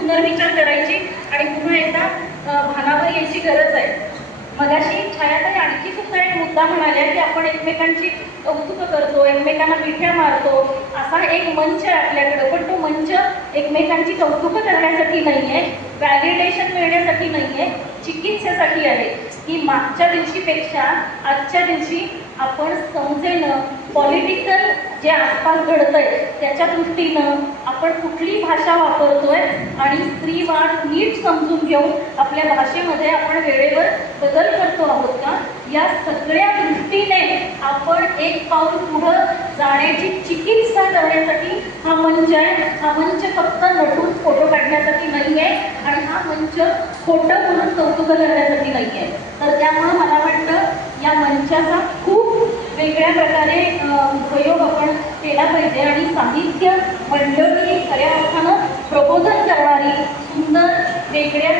पुनर्विचार करायची आणि पुन्हा एकदा भानावर यायची गरज आहे. मगाशी छायाताई आणखी सुद्धा एक मुद्दा म्हणाल्या की आपण एकमेकांची कौतुकं करतो, एकमेकांना मिठ्या मारतो, असा एक मंच आहे आपल्याकडं. पण तो मंच एकमेकांची कौतुकं करण्यासाठी नाही आहे, व्हॅलिडेशन मिळण्यासाठी नाही आहे, चिकित्सेसाठी आहे. की मागच्या दिवशीपेक्षा आजच्या दिवशी आपण समजेनं पॉलिटिकल जे आसपास घडतंय त्याच्या दृष्टीनं आपण कुठली भाषा वापरतोय आणि स्त्रीवाद नीट समजून घेऊन आपल्या भाषेमध्ये आपण वेळेवर बदल करतो आहोत का, या सगळ्या दृष्टीने आपण एक पाऊल पुढं जाण्याची चिकित्सा करण्यासाठी हा मंच आहे. हा मंच फक्त नटून फोटो काढण्यासाठी नाही आहे आणि हा मंच खोटं म्हणून कौतुक करण्यासाठी नाही आहे. तर त्यामुळं मला वाटतं या मंचाचा खूप वेगळ्या प्रकारे उपयोग आपण केला पाहिजे आणि साहित्य मंडळी खऱ्या अर्थानं प्रबोधन करणारी सुंदर वेगळ्या